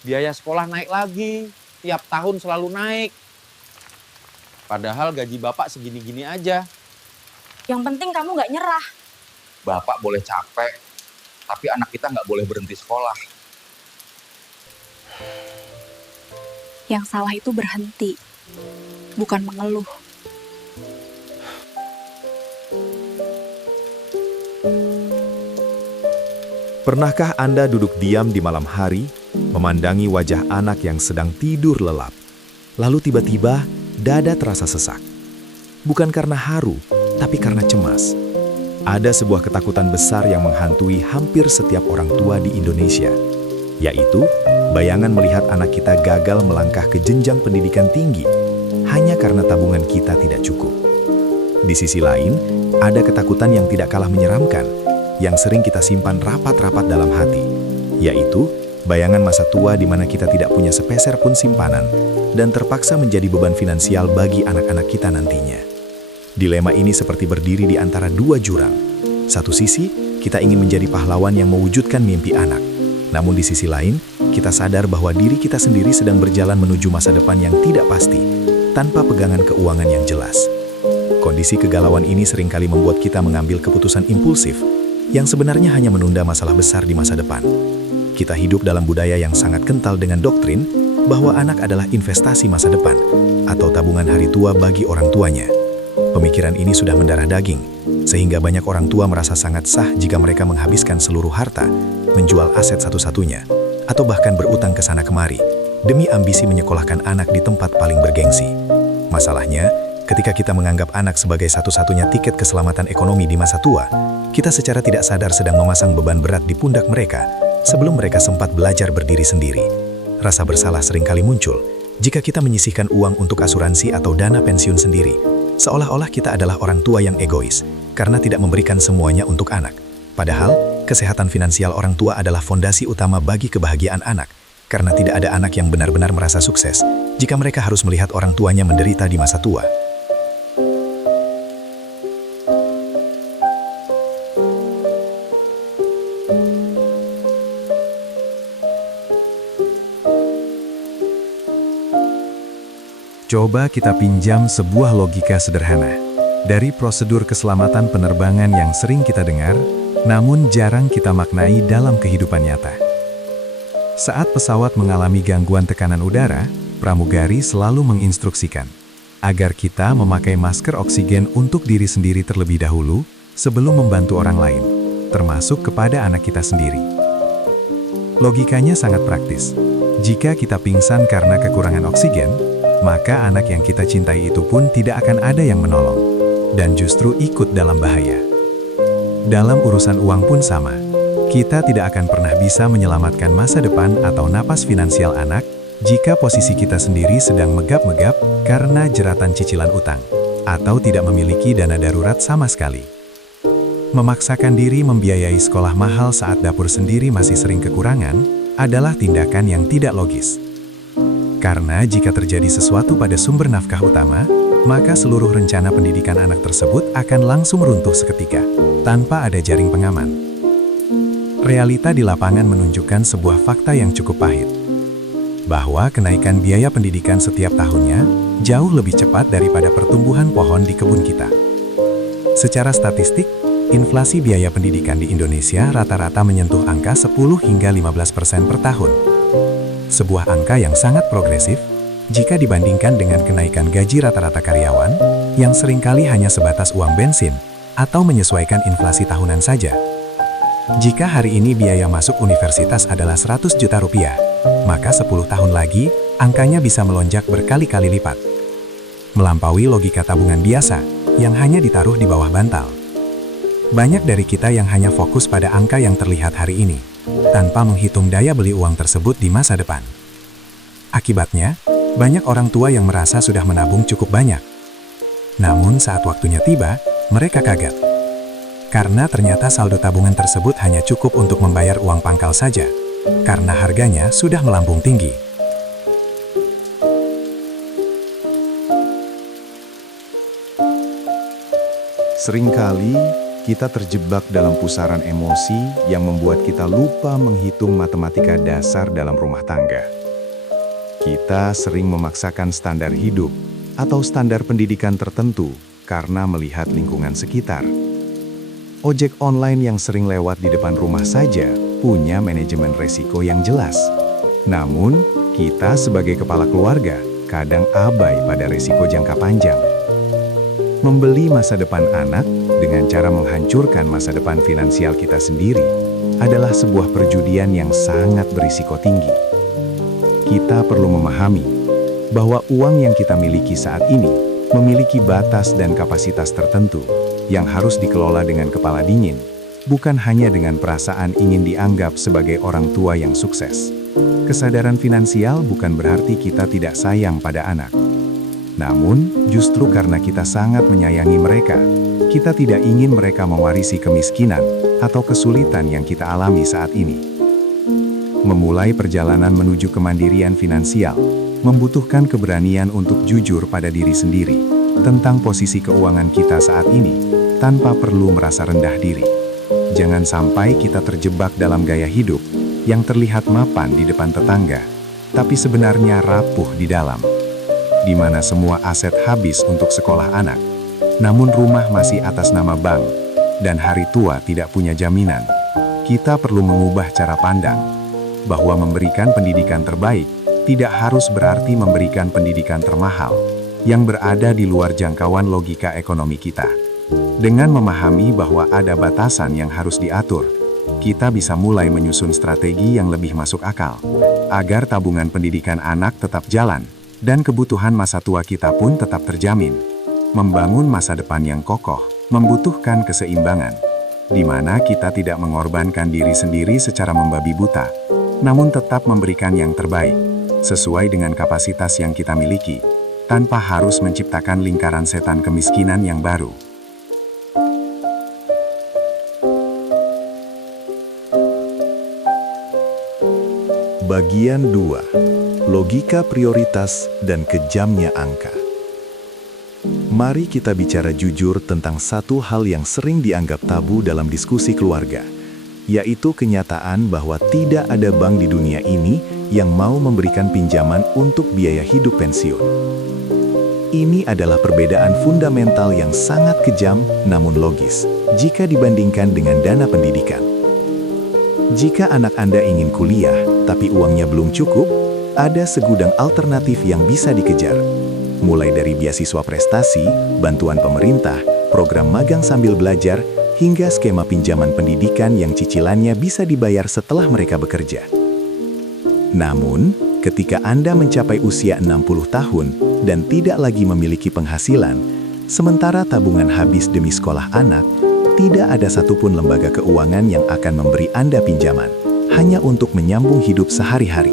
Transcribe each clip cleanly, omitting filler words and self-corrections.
Biaya sekolah naik lagi, tiap tahun selalu naik. Padahal gaji bapak segini-gini aja. Yang penting kamu nggak nyerah. Bapak boleh capek, tapi anak kita nggak boleh berhenti sekolah. Yang salah itu berhenti, bukan mengeluh. Pernahkah Anda duduk diam di malam hari, memandangi wajah anak yang sedang tidur lelap? Lalu tiba-tiba, dada terasa sesak. Bukan karena haru, tapi karena cemas. Ada sebuah ketakutan besar yang menghantui hampir setiap orang tua di Indonesia, yaitu bayangan melihat anak kita gagal melangkah ke jenjang pendidikan tinggi hanya karena tabungan kita tidak cukup. Di sisi lain, ada ketakutan yang tidak kalah menyeramkan, yang sering kita simpan rapat-rapat dalam hati, yaitu bayangan masa tua di mana kita tidak punya sepeser pun simpanan dan terpaksa menjadi beban finansial bagi anak-anak kita nantinya. Dilema ini seperti berdiri di antara dua jurang. Satu sisi, kita ingin menjadi pahlawan yang mewujudkan mimpi anak. Namun di sisi lain, kita sadar bahwa diri kita sendiri sedang berjalan menuju masa depan yang tidak pasti, tanpa pegangan keuangan yang jelas. Kondisi kegalauan ini seringkali membuat kita mengambil keputusan impulsif, yang sebenarnya hanya menunda masalah besar di masa depan. Kita hidup dalam budaya yang sangat kental dengan doktrin bahwa anak adalah investasi masa depan atau tabungan hari tua bagi orang tuanya. Pemikiran ini sudah mendarah daging, sehingga banyak orang tua merasa sangat sah jika mereka menghabiskan seluruh harta, menjual aset satu-satunya, atau bahkan berutang ke sana kemari, demi ambisi menyekolahkan anak di tempat paling bergengsi. Masalahnya, ketika kita menganggap anak sebagai satu-satunya tiket keselamatan ekonomi di masa tua, kita secara tidak sadar sedang memasang beban berat di pundak mereka sebelum mereka sempat belajar berdiri sendiri. Rasa bersalah seringkali muncul jika kita menyisihkan uang untuk asuransi atau dana pensiun sendiri, seolah-olah kita adalah orang tua yang egois karena tidak memberikan semuanya untuk anak. Padahal, kesehatan finansial orang tua adalah fondasi utama bagi kebahagiaan anak, karena tidak ada anak yang benar-benar merasa sukses jika mereka harus melihat orang tuanya menderita di masa tua. Coba kita pinjam sebuah logika sederhana. Dari prosedur keselamatan penerbangan yang sering kita dengar, namun jarang kita maknai dalam kehidupan nyata. Saat pesawat mengalami gangguan tekanan udara, pramugari selalu menginstruksikan agar kita memakai masker oksigen untuk diri sendiri terlebih dahulu sebelum membantu orang lain, termasuk kepada anak kita sendiri. Logikanya sangat praktis. Jika kita pingsan karena kekurangan oksigen, maka anak yang kita cintai itu pun tidak akan ada yang menolong, dan justru ikut dalam bahaya. Dalam urusan uang pun sama, kita tidak akan pernah bisa menyelamatkan masa depan atau napas finansial anak jika posisi kita sendiri sedang megap-megap karena jeratan cicilan utang, atau tidak memiliki dana darurat sama sekali. Memaksakan diri membiayai sekolah mahal saat dapur sendiri masih sering kekurangan adalah tindakan yang tidak logis. Karena jika terjadi sesuatu pada sumber nafkah utama, maka seluruh rencana pendidikan anak tersebut akan langsung runtuh seketika, tanpa ada jaring pengaman. Realita di lapangan menunjukkan sebuah fakta yang cukup pahit, bahwa kenaikan biaya pendidikan setiap tahunnya jauh lebih cepat daripada pertumbuhan pohon di kebun kita. Secara statistik, inflasi biaya pendidikan di Indonesia rata-rata menyentuh angka 10 hingga 15% per tahun. Sebuah angka yang sangat progresif jika dibandingkan dengan kenaikan gaji rata-rata karyawan yang seringkali hanya sebatas uang bensin atau menyesuaikan inflasi tahunan saja. Jika hari ini biaya masuk universitas adalah 100 juta rupiah, maka 10 tahun lagi angkanya bisa melonjak berkali-kali lipat, melampaui logika tabungan biasa yang hanya ditaruh di bawah bantal. Banyak dari kita yang hanya fokus pada angka yang terlihat hari ini, tanpa menghitung daya beli uang tersebut di masa depan. Akibatnya, banyak orang tua yang merasa sudah menabung cukup banyak. Namun saat waktunya tiba, mereka kaget. Karena ternyata saldo tabungan tersebut hanya cukup untuk membayar uang pangkal saja, karena harganya sudah melambung tinggi. Seringkali kita terjebak dalam pusaran emosi yang membuat kita lupa menghitung matematika dasar dalam rumah tangga. Kita sering memaksakan standar hidup atau standar pendidikan tertentu karena melihat lingkungan sekitar. Ojek online yang sering lewat di depan rumah saja punya manajemen resiko yang jelas. Namun, kita sebagai kepala keluarga kadang abai pada resiko jangka panjang. Membeli masa depan anak dengan cara menghancurkan masa depan finansial kita sendiri adalah sebuah perjudian yang sangat berisiko tinggi. Kita perlu memahami bahwa uang yang kita miliki saat ini memiliki batas dan kapasitas tertentu yang harus dikelola dengan kepala dingin, bukan hanya dengan perasaan ingin dianggap sebagai orang tua yang sukses. Kesadaran finansial bukan berarti kita tidak sayang pada anak. Namun, justru karena kita sangat menyayangi mereka, kita tidak ingin mereka mewarisi kemiskinan atau kesulitan yang kita alami saat ini. Memulai perjalanan menuju kemandirian finansial membutuhkan keberanian untuk jujur pada diri sendiri tentang posisi keuangan kita saat ini, tanpa perlu merasa rendah diri. Jangan sampai kita terjebak dalam gaya hidup yang terlihat mapan di depan tetangga, tapi sebenarnya rapuh di dalam, di mana semua aset habis untuk sekolah anak, namun rumah masih atas nama bank, dan hari tua tidak punya jaminan. Kita perlu mengubah cara pandang, bahwa memberikan pendidikan terbaik tidak harus berarti memberikan pendidikan termahal, yang berada di luar jangkauan logika ekonomi kita. Dengan memahami bahwa ada batasan yang harus diatur, kita bisa mulai menyusun strategi yang lebih masuk akal, agar tabungan pendidikan anak tetap jalan, dan kebutuhan masa tua kita pun tetap terjamin. Membangun masa depan yang kokoh membutuhkan keseimbangan, di mana kita tidak mengorbankan diri sendiri secara membabi buta, namun tetap memberikan yang terbaik, sesuai dengan kapasitas yang kita miliki, tanpa harus menciptakan lingkaran setan kemiskinan yang baru. Bagian 2. Logika prioritas dan kejamnya angka. Mari kita bicara jujur tentang satu hal yang sering dianggap tabu dalam diskusi keluarga, yaitu kenyataan bahwa tidak ada bank di dunia ini yang mau memberikan pinjaman untuk biaya hidup pensiun. Ini adalah perbedaan fundamental yang sangat kejam namun logis jika dibandingkan dengan dana pendidikan. Jika anak Anda ingin kuliah, tapi uangnya belum cukup, ada segudang alternatif yang bisa dikejar. Mulai dari beasiswa prestasi, bantuan pemerintah, program magang sambil belajar, hingga skema pinjaman pendidikan yang cicilannya bisa dibayar setelah mereka bekerja. Namun, ketika Anda mencapai usia 60 tahun dan tidak lagi memiliki penghasilan, sementara tabungan habis demi sekolah anak, tidak ada satupun lembaga keuangan yang akan memberi Anda pinjaman, hanya untuk menyambung hidup sehari-hari.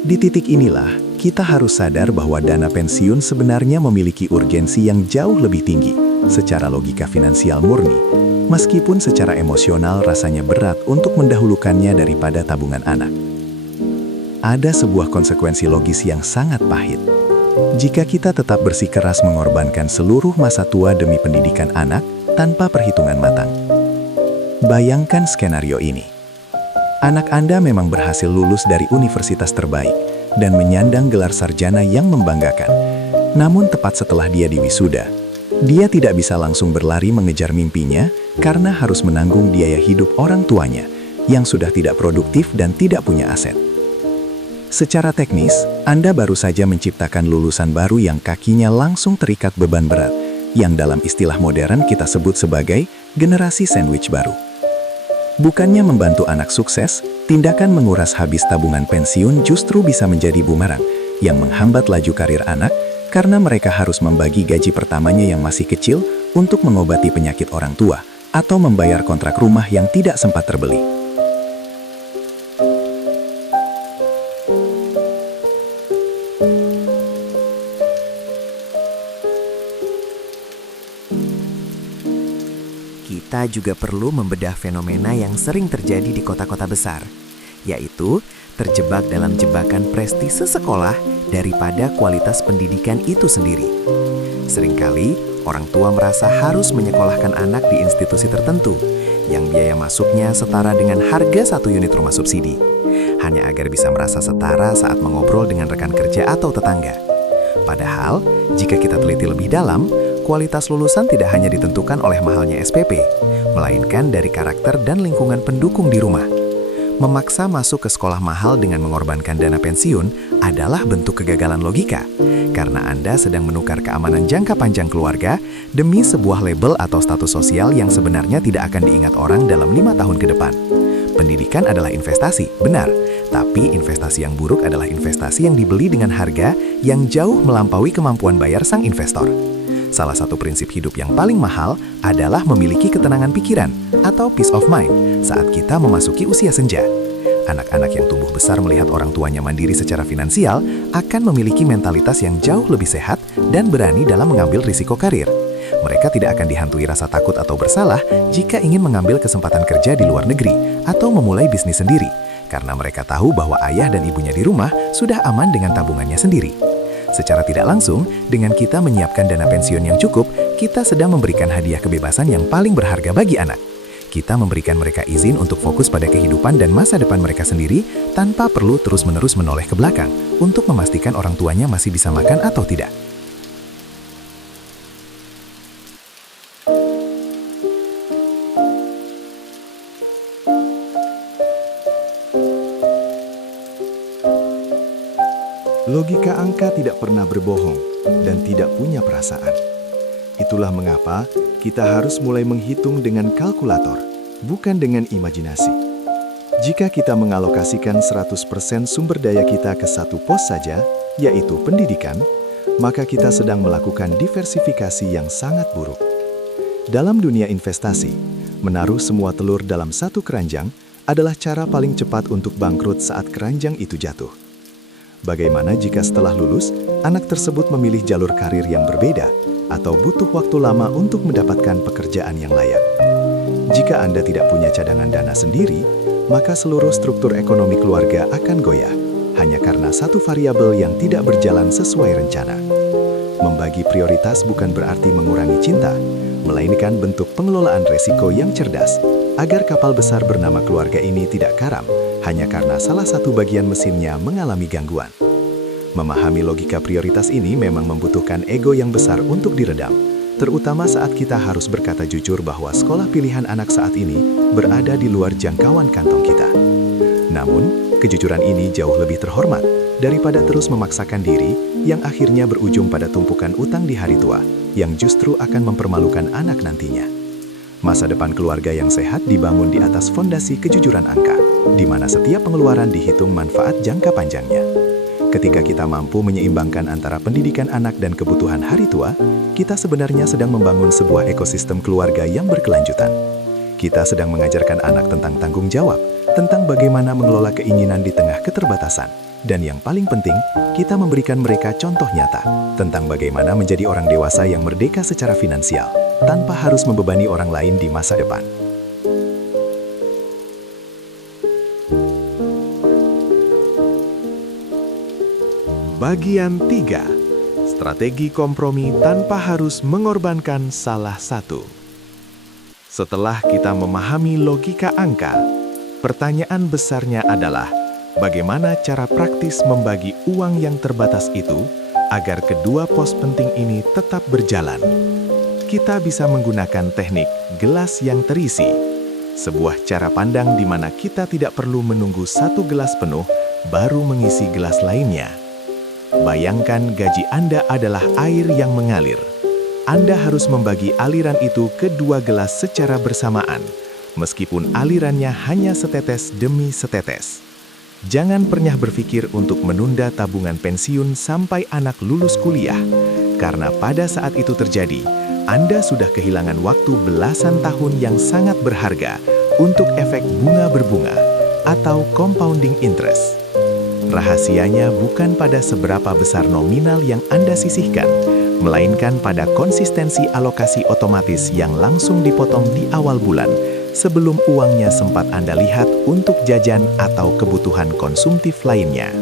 Di titik inilah, kita harus sadar bahwa dana pensiun sebenarnya memiliki urgensi yang jauh lebih tinggi secara logika finansial murni, meskipun secara emosional rasanya berat untuk mendahulukannya daripada tabungan anak. Ada sebuah konsekuensi logis yang sangat pahit. Jika kita tetap bersikeras mengorbankan seluruh masa tua demi pendidikan anak tanpa perhitungan matang. Bayangkan skenario ini. Anak Anda memang berhasil lulus dari universitas terbaik dan menyandang gelar sarjana yang membanggakan. Namun tepat setelah dia diwisuda, dia tidak bisa langsung berlari mengejar mimpinya karena harus menanggung biaya hidup orang tuanya yang sudah tidak produktif dan tidak punya aset. Secara teknis, Anda baru saja menciptakan lulusan baru yang kakinya langsung terikat beban berat, yang dalam istilah modern kita sebut sebagai generasi sandwich baru. Bukannya membantu anak sukses, tindakan menguras habis tabungan pensiun justru bisa menjadi bumerang yang menghambat laju karir anak karena mereka harus membagi gaji pertamanya yang masih kecil untuk mengobati penyakit orang tua atau membayar kontrak rumah yang tidak sempat terbeli. Kita juga perlu membedah fenomena yang sering terjadi di kota-kota besar, yaitu terjebak dalam jebakan prestise sekolah daripada kualitas pendidikan itu sendiri. Seringkali, Orang tua merasa harus menyekolahkan anak di institusi tertentu yang biaya masuknya setara dengan harga satu unit rumah subsidi, hanya agar bisa merasa setara saat mengobrol dengan rekan kerja atau tetangga. Padahal, jika kita teliti lebih dalam, kualitas lulusan tidak hanya ditentukan oleh mahalnya SPP, melainkan dari karakter dan lingkungan pendukung di rumah. Memaksa masuk ke sekolah mahal dengan mengorbankan dana pensiun adalah bentuk kegagalan logika, karena Anda sedang menukar keamanan jangka panjang keluarga demi sebuah label atau status sosial yang sebenarnya tidak akan diingat orang dalam 5 tahun ke depan. Pendidikan adalah investasi, benar, tapi investasi yang buruk adalah investasi yang dibeli dengan harga yang jauh melampaui kemampuan bayar sang investor. Salah satu prinsip hidup yang paling mahal adalah memiliki ketenangan pikiran atau peace of mind saat kita memasuki usia senja. Anak-anak yang tumbuh besar melihat orang tuanya mandiri secara finansial akan memiliki mentalitas yang jauh lebih sehat dan berani dalam mengambil risiko karir. Mereka tidak akan dihantui rasa takut atau bersalah jika ingin mengambil kesempatan kerja di luar negeri atau memulai bisnis sendiri, karena mereka tahu bahwa ayah dan ibunya di rumah sudah aman dengan tabungannya sendiri. Secara tidak langsung, dengan kita menyiapkan dana pensiun yang cukup, kita sedang memberikan hadiah kebebasan yang paling berharga bagi anak. Kita memberikan mereka izin untuk fokus pada kehidupan dan masa depan mereka sendiri tanpa perlu terus-menerus menoleh ke belakang untuk memastikan orang tuanya masih bisa makan atau tidak. Logika angka tidak pernah berbohong dan tidak punya perasaan. Itulah mengapa kita harus mulai menghitung dengan kalkulator, bukan dengan imajinasi. Jika kita mengalokasikan 100% sumber daya kita ke satu pos saja, yaitu pendidikan, maka kita sedang melakukan diversifikasi yang sangat buruk. Dalam dunia investasi, menaruh semua telur dalam satu keranjang adalah cara paling cepat untuk bangkrut saat keranjang itu jatuh. Bagaimana jika setelah lulus, anak tersebut memilih jalur karir yang berbeda atau butuh waktu lama untuk mendapatkan pekerjaan yang layak? Jika Anda tidak punya cadangan dana sendiri, maka seluruh struktur ekonomi keluarga akan goyah, hanya karena satu variabel yang tidak berjalan sesuai rencana. Membagi prioritas bukan berarti mengurangi cinta, melainkan bentuk pengelolaan resiko yang cerdas, agar kapal besar bernama keluarga ini tidak karam, hanya karena salah satu bagian mesinnya mengalami gangguan. Memahami logika prioritas ini memang membutuhkan ego yang besar untuk diredam, terutama saat kita harus berkata jujur bahwa sekolah pilihan anak saat ini berada di luar jangkauan kantong kita. Namun, kejujuran ini jauh lebih terhormat daripada terus memaksakan diri yang akhirnya berujung pada tumpukan utang di hari tua yang justru akan mempermalukan anak nantinya. Masa depan keluarga yang sehat dibangun di atas fondasi kejujuran angka, di mana setiap pengeluaran dihitung manfaat jangka panjangnya. Ketika kita mampu menyeimbangkan antara pendidikan anak dan kebutuhan hari tua, kita sebenarnya sedang membangun sebuah ekosistem keluarga yang berkelanjutan. Kita sedang mengajarkan anak tentang tanggung jawab, tentang bagaimana mengelola keinginan di tengah keterbatasan, dan yang paling penting, kita memberikan mereka contoh nyata tentang bagaimana menjadi orang dewasa yang merdeka secara finansial, tanpa harus membebani orang lain di masa depan. Bagian 3. Strategi kompromi tanpa harus mengorbankan salah satu. Setelah kita memahami logika angka, pertanyaan besarnya adalah bagaimana cara praktis membagi uang yang terbatas itu agar kedua pos penting ini tetap berjalan. Kita bisa menggunakan teknik gelas yang terisi, sebuah cara pandang di mana kita tidak perlu menunggu satu gelas penuh baru mengisi gelas lainnya. Bayangkan gaji Anda adalah air yang mengalir. Anda harus membagi aliran itu ke dua gelas secara bersamaan, meskipun alirannya hanya setetes demi setetes. Jangan pernah berpikir untuk menunda tabungan pensiun sampai anak lulus kuliah, karena pada saat itu terjadi, Anda sudah kehilangan waktu belasan tahun yang sangat berharga untuk efek bunga berbunga atau compounding interest. Rahasianya bukan pada seberapa besar nominal yang Anda sisihkan, melainkan pada konsistensi alokasi otomatis yang langsung dipotong di awal bulan sebelum uangnya sempat Anda lihat untuk jajan atau kebutuhan konsumtif lainnya.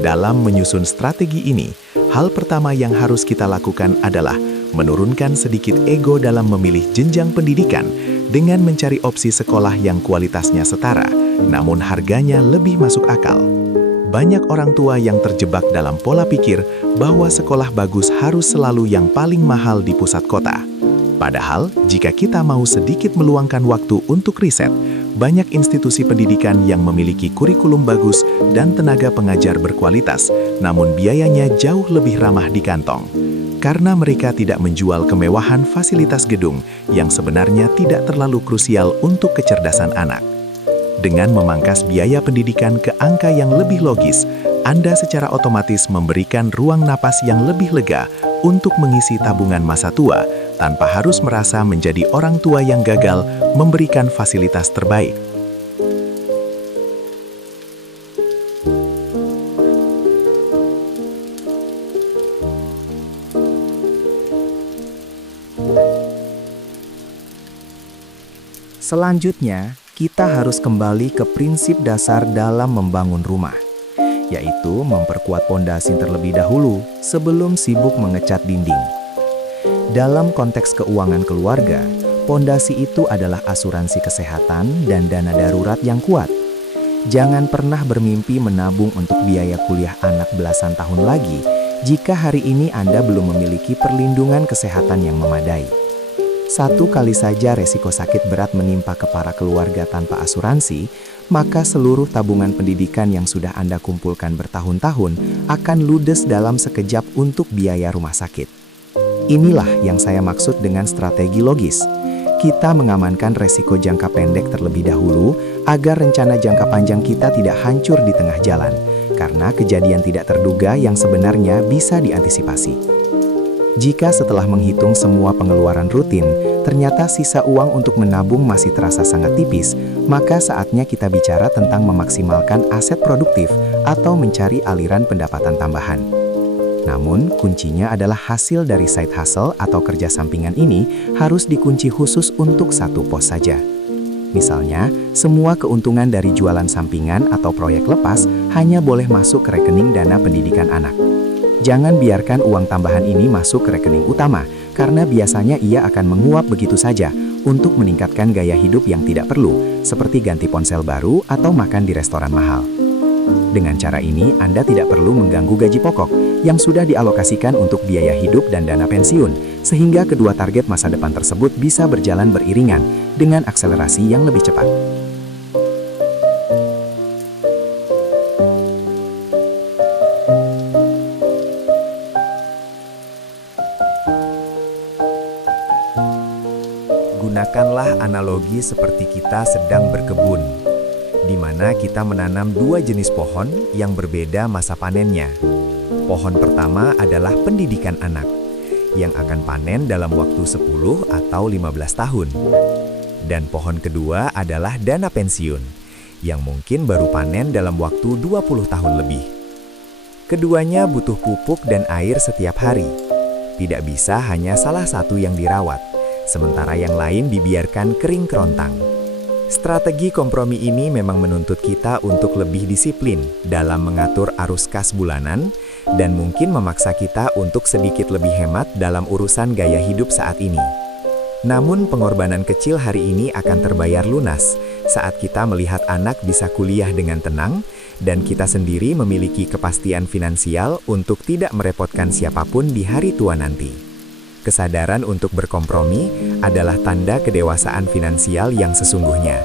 Dalam menyusun strategi ini, hal pertama yang harus kita lakukan adalah menurunkan sedikit ego dalam memilih jenjang pendidikan dengan mencari opsi sekolah yang kualitasnya setara, namun harganya lebih masuk akal. Banyak orang tua yang terjebak dalam pola pikir bahwa sekolah bagus harus selalu yang paling mahal di pusat kota. Padahal, jika kita mau sedikit meluangkan waktu untuk riset, banyak institusi pendidikan yang memiliki kurikulum bagus dan tenaga pengajar berkualitas, namun biayanya jauh lebih ramah di kantong. Karena mereka tidak menjual kemewahan fasilitas gedung yang sebenarnya tidak terlalu krusial untuk kecerdasan anak. Dengan memangkas biaya pendidikan ke angka yang lebih logis, Anda secara otomatis memberikan ruang napas yang lebih lega untuk mengisi tabungan masa tua, tanpa harus merasa menjadi orang tua yang gagal memberikan fasilitas terbaik. Selanjutnya, kita harus kembali ke prinsip dasar dalam membangun rumah, yaitu memperkuat pondasi terlebih dahulu sebelum sibuk mengecat dinding. Dalam konteks keuangan keluarga, pondasi itu adalah asuransi kesehatan dan dana darurat yang kuat. Jangan pernah bermimpi menabung untuk biaya kuliah anak belasan tahun lagi jika hari ini Anda belum memiliki perlindungan kesehatan yang memadai. Satu kali saja resiko sakit berat menimpa ke para keluarga tanpa asuransi, maka seluruh tabungan pendidikan yang sudah Anda kumpulkan bertahun-tahun akan ludes dalam sekejap untuk biaya rumah sakit. Inilah yang saya maksud dengan strategi logis. Kita mengamankan resiko jangka pendek terlebih dahulu agar rencana jangka panjang kita tidak hancur di tengah jalan, karena kejadian tidak terduga yang sebenarnya bisa diantisipasi. Jika setelah menghitung semua pengeluaran rutin, ternyata sisa uang untuk menabung masih terasa sangat tipis, maka saatnya kita bicara tentang memaksimalkan aset produktif atau mencari aliran pendapatan tambahan. Namun, kuncinya adalah hasil dari side hustle atau kerja sampingan ini harus dikunci khusus untuk satu pos saja. Misalnya, semua keuntungan dari jualan sampingan atau proyek lepas hanya boleh masuk ke rekening dana pendidikan anak. Jangan biarkan uang tambahan ini masuk ke rekening utama, karena biasanya ia akan menguap begitu saja untuk meningkatkan gaya hidup yang tidak perlu, seperti ganti ponsel baru atau makan di restoran mahal. Dengan cara ini, Anda tidak perlu mengganggu gaji pokok yang sudah dialokasikan untuk biaya hidup dan dana pensiun, sehingga kedua target masa depan tersebut bisa berjalan beriringan dengan akselerasi yang lebih cepat. Gunakanlah analogi seperti kita sedang berkebun, di mana kita menanam dua jenis pohon yang berbeda masa panennya. Pohon pertama adalah pendidikan anak, yang akan panen dalam waktu 10 atau 15 tahun. Dan pohon kedua adalah dana pensiun, yang mungkin baru panen dalam waktu 20 tahun lebih. Keduanya butuh pupuk dan air setiap hari. Tidak bisa hanya salah satu yang dirawat, sementara yang lain dibiarkan kering kerontang. Strategi kompromi ini memang menuntut kita untuk lebih disiplin dalam mengatur arus kas bulanan dan mungkin memaksa kita untuk sedikit lebih hemat dalam urusan gaya hidup saat ini. Namun pengorbanan kecil hari ini akan terbayar lunas saat kita melihat anak bisa kuliah dengan tenang dan kita sendiri memiliki kepastian finansial untuk tidak merepotkan siapapun di hari tua nanti. Kesadaran untuk berkompromi adalah tanda kedewasaan finansial yang sesungguhnya.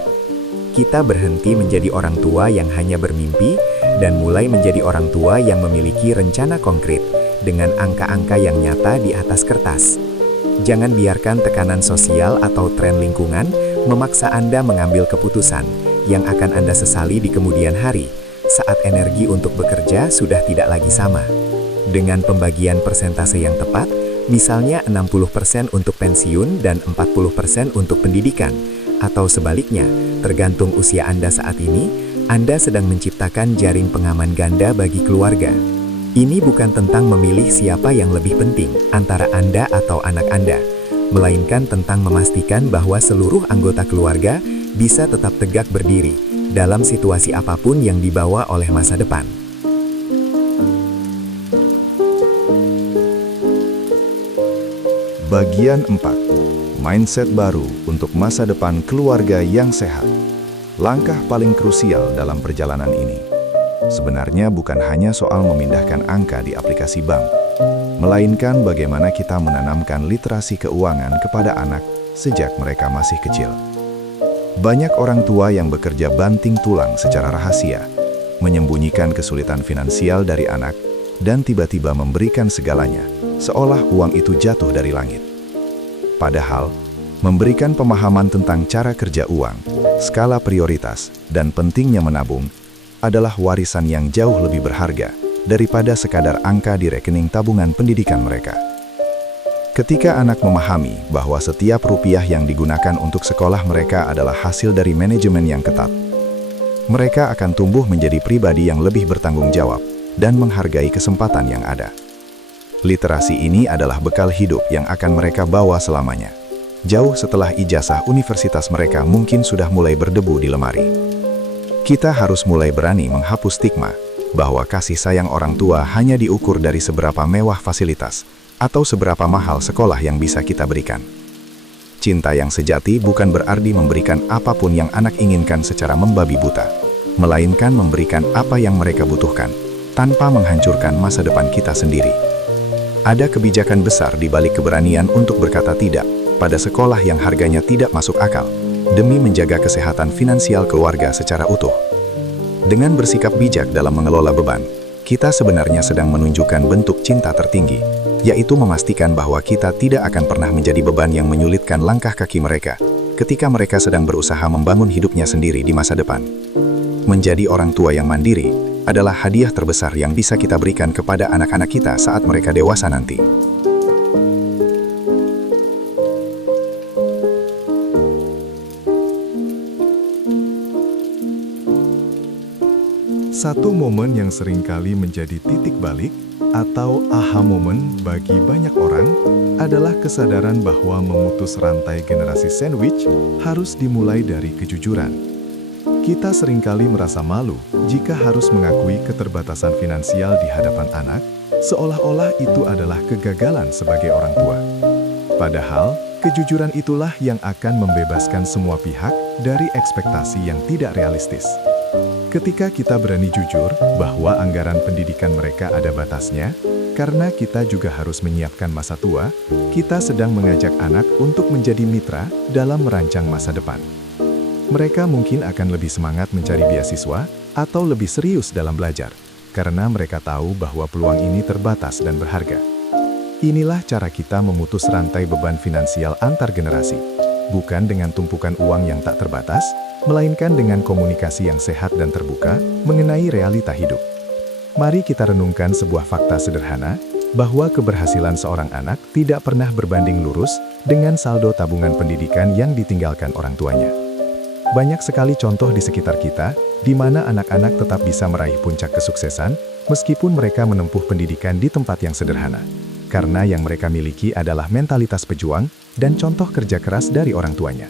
Kita berhenti menjadi orang tua yang hanya bermimpi dan mulai menjadi orang tua yang memiliki rencana konkret dengan angka-angka yang nyata di atas kertas. Jangan biarkan tekanan sosial atau tren lingkungan memaksa Anda mengambil keputusan yang akan Anda sesali di kemudian hari saat energi untuk bekerja sudah tidak lagi sama. Dengan pembagian persentase yang tepat, misalnya 60% untuk pensiun dan 40% untuk pendidikan, atau sebaliknya, tergantung usia Anda saat ini, Anda sedang menciptakan jaring pengaman ganda bagi keluarga. Ini bukan tentang memilih siapa yang lebih penting antara Anda atau anak Anda, melainkan tentang memastikan bahwa seluruh anggota keluarga bisa tetap tegak berdiri dalam situasi apapun yang dibawa oleh masa depan. Bagian 4. Mindset baru untuk masa depan keluarga yang sehat. Langkah paling krusial dalam perjalanan ini sebenarnya bukan hanya soal memindahkan angka di aplikasi bank, melainkan bagaimana kita menanamkan literasi keuangan kepada anak sejak mereka masih kecil. Banyak orang tua yang bekerja banting tulang secara rahasia, menyembunyikan kesulitan finansial dari anak, dan tiba-tiba memberikan segalanya, seolah uang itu jatuh dari langit. Padahal, memberikan pemahaman tentang cara kerja uang, skala prioritas, dan pentingnya menabung adalah warisan yang jauh lebih berharga daripada sekadar angka di rekening tabungan pendidikan mereka. Ketika anak memahami bahwa setiap rupiah yang digunakan untuk sekolah mereka adalah hasil dari manajemen yang ketat, mereka akan tumbuh menjadi pribadi yang lebih bertanggung jawab dan menghargai kesempatan yang ada. Literasi ini adalah bekal hidup yang akan mereka bawa selamanya. Jauh setelah ijazah universitas mereka mungkin sudah mulai berdebu di lemari. Kita harus mulai berani menghapus stigma bahwa kasih sayang orang tua hanya diukur dari seberapa mewah fasilitas atau seberapa mahal sekolah yang bisa kita berikan. Cinta yang sejati bukan berarti memberikan apapun yang anak inginkan secara membabi buta, melainkan memberikan apa yang mereka butuhkan, tanpa menghancurkan masa depan kita sendiri. Ada kebijakan besar di balik keberanian untuk berkata tidak pada sekolah yang harganya tidak masuk akal, demi menjaga kesehatan finansial keluarga secara utuh. Dengan bersikap bijak dalam mengelola beban, kita sebenarnya sedang menunjukkan bentuk cinta tertinggi, yaitu memastikan bahwa kita tidak akan pernah menjadi beban yang menyulitkan langkah kaki mereka ketika mereka sedang berusaha membangun hidupnya sendiri di masa depan. Menjadi orang tua yang mandiri adalah hadiah terbesar yang bisa kita berikan kepada anak-anak kita saat mereka dewasa nanti. Satu momen yang seringkali menjadi titik balik atau aha momen bagi banyak orang adalah kesadaran bahwa memutus rantai generasi sandwich harus dimulai dari kejujuran. Kita seringkali merasa malu jika harus mengakui keterbatasan finansial di hadapan anak, seolah-olah itu adalah kegagalan sebagai orang tua. Padahal, kejujuran itulah yang akan membebaskan semua pihak dari ekspektasi yang tidak realistis. Ketika kita berani jujur bahwa anggaran pendidikan mereka ada batasnya, karena kita juga harus menyiapkan masa tua, kita sedang mengajak anak untuk menjadi mitra dalam merancang masa depan. Mereka mungkin akan lebih semangat mencari beasiswa atau lebih serius dalam belajar, karena mereka tahu bahwa peluang ini terbatas dan berharga. Inilah cara kita memutus rantai beban finansial antar generasi, bukan dengan tumpukan uang yang tak terbatas, melainkan dengan komunikasi yang sehat dan terbuka mengenai realita hidup. Mari kita renungkan sebuah fakta sederhana, bahwa keberhasilan seorang anak tidak pernah berbanding lurus dengan saldo tabungan pendidikan yang ditinggalkan orang tuanya. Banyak sekali contoh di sekitar kita, di mana anak-anak tetap bisa meraih puncak kesuksesan, meskipun mereka menempuh pendidikan di tempat yang sederhana. Karena yang mereka miliki adalah mentalitas pejuang dan contoh kerja keras dari orang tuanya.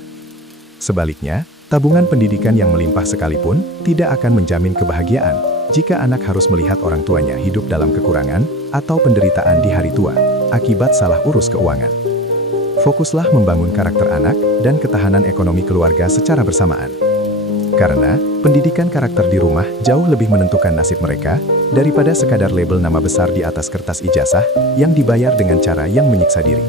Sebaliknya, tabungan pendidikan yang melimpah sekalipun tidak akan menjamin kebahagiaan jika anak harus melihat orang tuanya hidup dalam kekurangan atau penderitaan di hari tua akibat salah urus keuangan. Fokuslah membangun karakter anak dan ketahanan ekonomi keluarga secara bersamaan. Karena pendidikan karakter di rumah jauh lebih menentukan nasib mereka daripada sekadar label nama besar di atas kertas ijazah yang dibayar dengan cara yang menyiksa diri.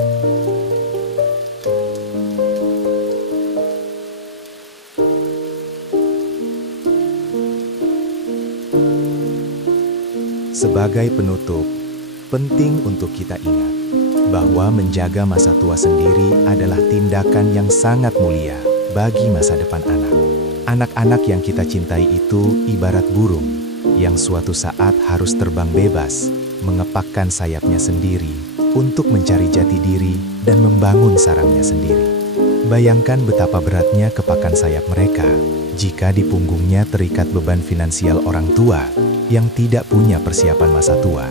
Sebagai penutup, penting untuk kita ingat bahwa menjaga masa tua sendiri adalah tindakan yang sangat mulia bagi masa depan anak. Anak-anak yang kita cintai itu ibarat burung yang suatu saat harus terbang bebas, mengepakkan sayapnya sendiri untuk mencari jati diri dan membangun sarangnya sendiri. Bayangkan betapa beratnya kepakan sayap mereka jika di punggungnya terikat beban finansial orang tua yang tidak punya persiapan masa tua.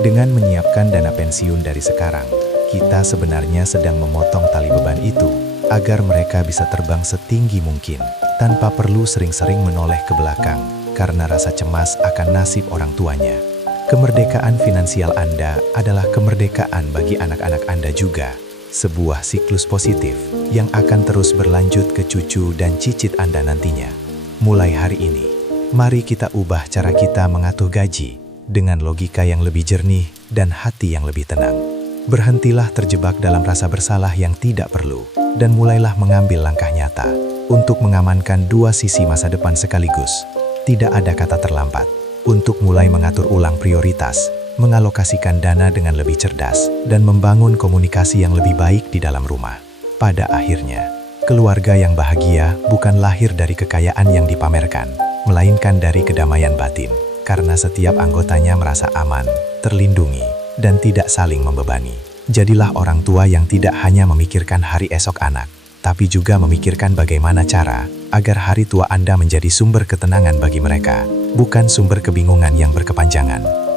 Dengan menyiapkan dana pensiun dari sekarang, kita sebenarnya sedang memotong tali beban itu agar mereka bisa terbang setinggi mungkin tanpa perlu sering-sering menoleh ke belakang karena rasa cemas akan nasib orang tuanya. Kemerdekaan finansial Anda adalah kemerdekaan bagi anak-anak Anda juga. sebuah siklus positif yang akan terus berlanjut ke cucu dan cicit Anda nantinya. Mulai hari ini, mari kita ubah cara kita mengatur gaji dengan logika yang lebih jernih dan hati yang lebih tenang. Berhentilah terjebak dalam rasa bersalah yang tidak perlu, dan mulailah mengambil langkah nyata untuk mengamankan dua sisi masa depan sekaligus. Tidak ada kata terlambat untuk mulai mengatur ulang prioritas, mengalokasikan dana dengan lebih cerdas, dan membangun komunikasi yang lebih baik di dalam rumah. Pada akhirnya, keluarga yang bahagia bukan lahir dari kekayaan yang dipamerkan, melainkan dari kedamaian batin, karena setiap anggotanya merasa aman, terlindungi, dan tidak saling membebani. Jadilah orang tua yang tidak hanya memikirkan hari esok anak, tapi juga memikirkan bagaimana cara agar hari tua Anda menjadi sumber ketenangan bagi mereka, bukan sumber kebingungan yang berkepanjangan.